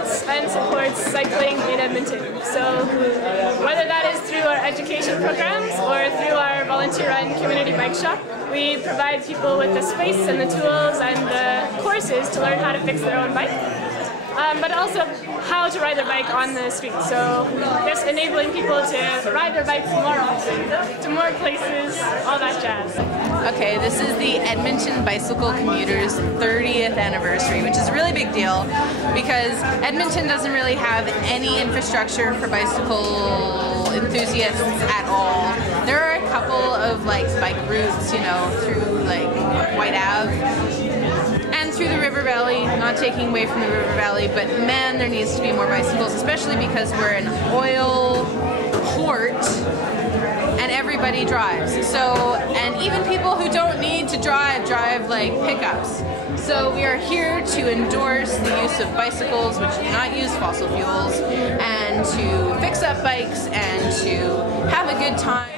promotes and supports cycling in Edmonton. So whether that is through our education programs or through our volunteer-run community bike shop, we provide people with the space and the tools and the courses to learn how to fix their own bike. But also how to ride their bike on the street. So just enabling people to ride their bikes more often, to more places, all that jazz. Okay, this is the Edmonton Bicycle Commuters 30th anniversary, which is a really big deal because Edmonton doesn't really have any infrastructure for bicycle enthusiasts at all. There are a couple of like bike routes, you know, through like White Ave and through the river valley, not taking away from the river valley, but man, there needs to be more bicycles, especially because we're an oil port and everybody drives. So, and even people who don't need to drive like pickups. So we are here to endorse the use of bicycles which do not use fossil fuels and to fix up bikes and to have a good time.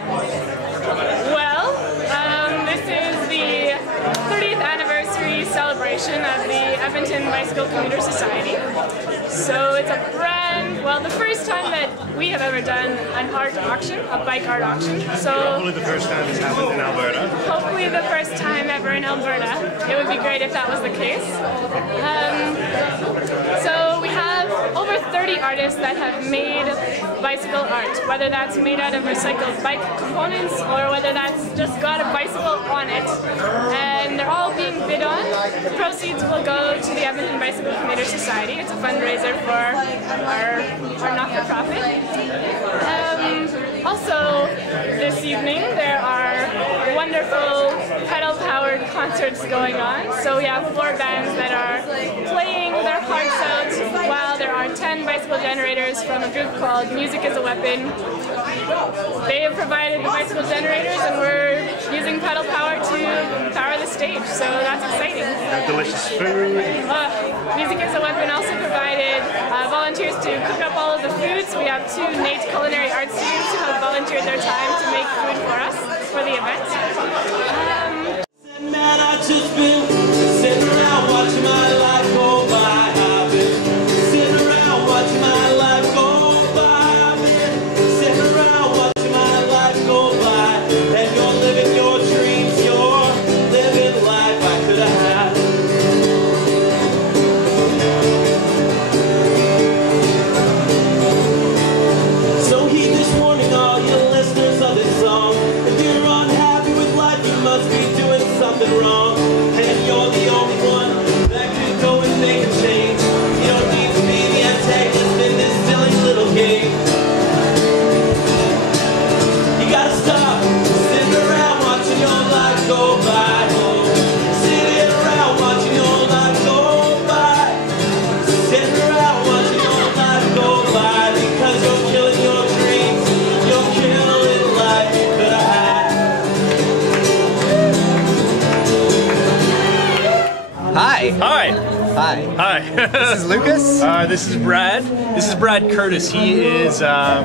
Well, this is the 30th anniversary celebration of the Edmonton Bicycle Commuters Society. So it's a the first time that we have ever done an art auction, a bike art auction. So hopefully the first time it's happened in Alberta. Hopefully the first time ever in Alberta. It would be great if that was the case. So we have over 30 artists that have made bicycle art, whether that's made out of recycled bike components or whether that's just got a bicycle on it. And they're all being bid on. The proceeds will go to the Edmonton Bicycle Commuters Society. It's a fundraiser for our not-for-profit. Also, this evening there are wonderful pedal-powered concerts going on. So we have 4 bands that are playing their hearts out, while there are 10 bicycle generators from a group called Music is a Weapon. They have provided the bicycle generators and we're using pedal power to power the stage, so that's exciting. Delicious food. Music is a Weapon also provided volunteers to cook up all of the foods. We have 2 NATE culinary arts students who have volunteered their time to make food for us for the event. Man, I just been sitting around watching my life go by. I've been sitting around watching my life go by. I've been sitting around watching my life go by. And you're living your dreams, you're living life I could have had. So heed this warning, all you listeners of this song. If you're unhappy with life, you must be doing something wrong, and you're the only one that could go and make a change. You don't need to be the antagonist in this silly little game. You gotta stop sitting around watching your life go by. Sitting around watching your life go by. Sitting around watching your life go by because you're killing your dreams. You're killing life you could have had. Hi. Hi. Hi. Hi. This is Lucas. This is Brad. This is Brad Curtis. He is a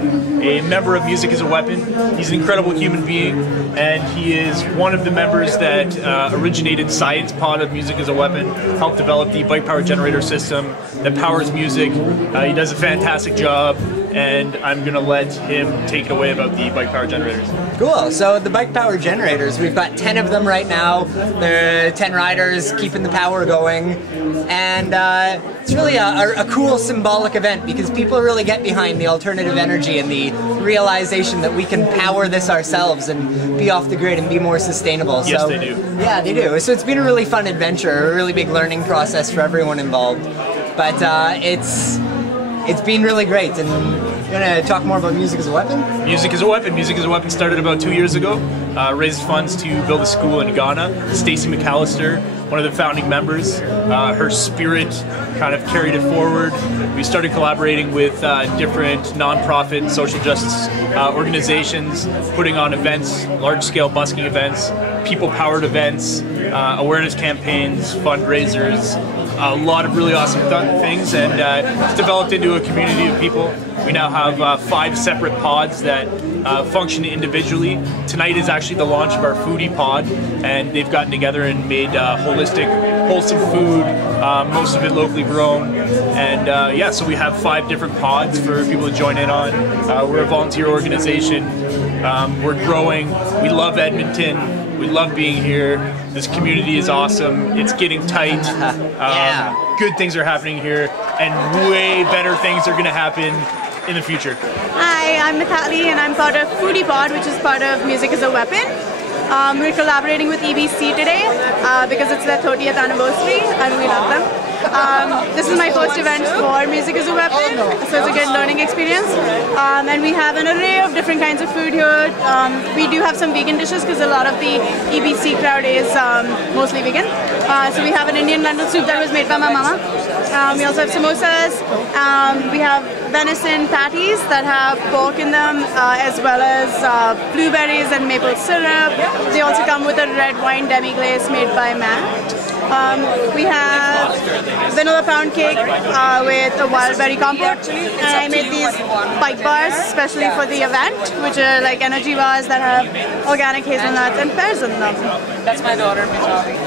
member of Music is a Weapon. He's an incredible human being, and he is one of the members that originated Science Pod of Music is a Weapon, helped develop the bike power generator system that powers music. He does a fantastic job, and I'm going to let him take it away about the bike power generators. Cool. So the bike power generators, we've got 10 of them right now. There are 10 riders keeping the power going, and it's really a cool symbolic event because people really get behind the alternative energy and the realization that we can power this ourselves and be off the grid and be more sustainable. Yes, so, they do. Yeah, they do. So it's been a really fun adventure, a really big learning process for everyone involved. But it's been really great. And you want to talk more about Music is a Weapon? Music is a Weapon. Music is a Weapon started about 2 years ago. Raised funds to build a school in Ghana. Stacey McAllister, one of the founding members, her spirit kind of carried it forward. We started collaborating with different non-profit social justice organizations, putting on events, large-scale busking events, people-powered events, awareness campaigns, fundraisers, a lot of really awesome things, and it's developed into a community of people. We now have 5 separate pods that function individually. Tonight is actually the launch of our foodie pod, and they've gotten together and made holistic wholesome food, most of it locally grown. And yeah, so we have 5 different pods for people to join in on. We're a volunteer organization. We're growing. We love Edmonton. We love being here. This community is awesome. It's getting tight. Good things are happening here, and way better things are going to happen in the future. Hi, I'm Mithali, and I'm part of Foodie Pod, which is part of Music is a Weapon. We're collaborating with EBC today because it's their 30th anniversary, and we love them. This is my first event for Music is a Weapon, so it's a good learning experience. And we have an array of different kinds of food here. We do have some vegan dishes because a lot of the EBC crowd is mostly vegan. So we have an Indian lentil soup that was made by my mama. We also have samosas. We have venison patties that have pork in them, as well as blueberries and maple syrup. They also come with a red wine demi-glace made by Matt. We have vanilla pound cake with a wild berry compote, and I made these bike bars especially for the event, which are like energy bars that have organic hazelnuts and pears in them. That's my daughter, Mitali.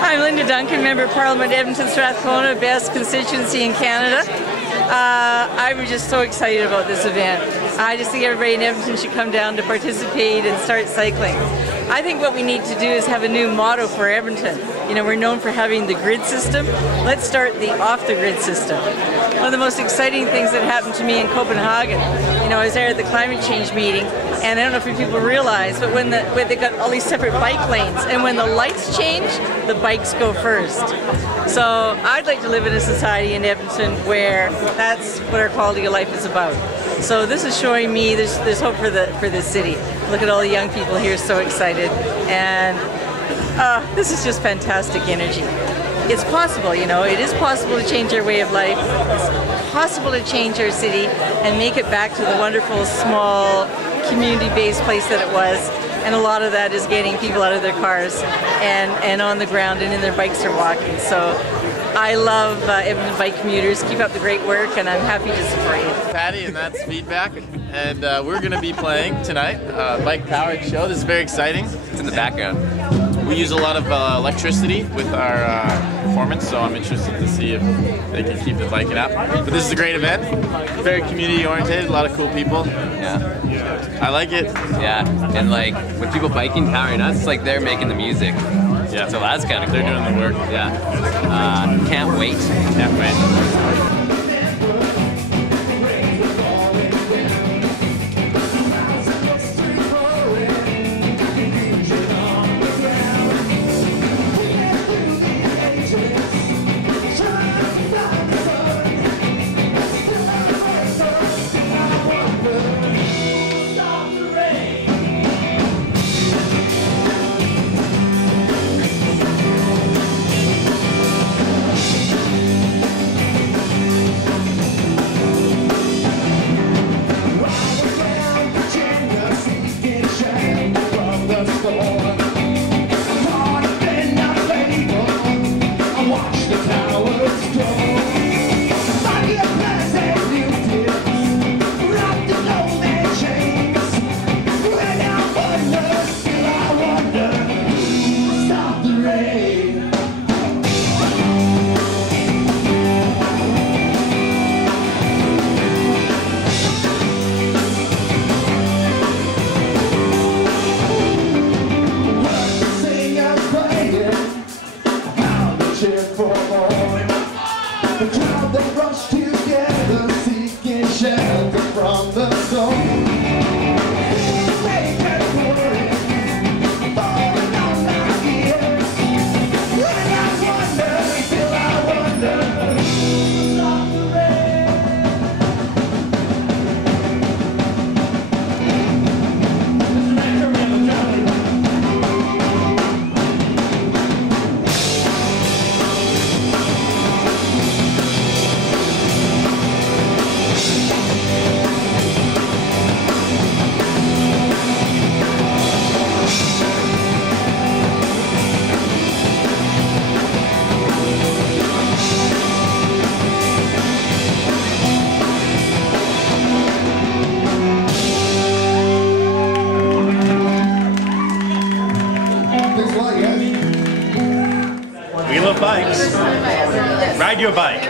I'm Linda Duncan, Member of Parliament, Edmonton Strathcona, best constituency in Canada. I'm just so excited about this event. I just think everybody in Edmonton should come down to participate and start cycling. I think what we need to do is have a new motto for Edmonton. You know, we're known for having the grid system. Let's start the off-the-grid system. One of the most exciting things that happened to me in Copenhagen, you know, I was there at the climate change meeting, and I don't know if people realize, but when they got all these separate bike lanes, and when the lights change, the bikes go first. So I'd like to live in a society in Edmonton where that's what our quality of life is about. So this is showing me there's hope for the city. Look at all the young people here, so excited, and this is just fantastic energy. It's possible, you know, it is possible to change our way of life. It's possible to change our city and make it back to the wonderful, small, community-based place that it was. And a lot of that is getting people out of their cars and on the ground and in their bikes or walking. So I love Edmonton Bike Commuters. Keep up the great work, and I'm happy to support you. Patty, and that's Feedback. And we're going to be playing tonight, Bike Powered Show. This is very exciting. It's in the background. We use a lot of electricity with our performance, so I'm interested to see if they can keep the biking up. But this is a great event, very community oriented, a lot of cool people. Yeah, I like it. Yeah, and like with people biking, powering us, it's like they're making the music. Yeah, so that's kind of cool. They're doing the work. Yeah, can't wait. Can't wait. We love bikes. Ride your bike.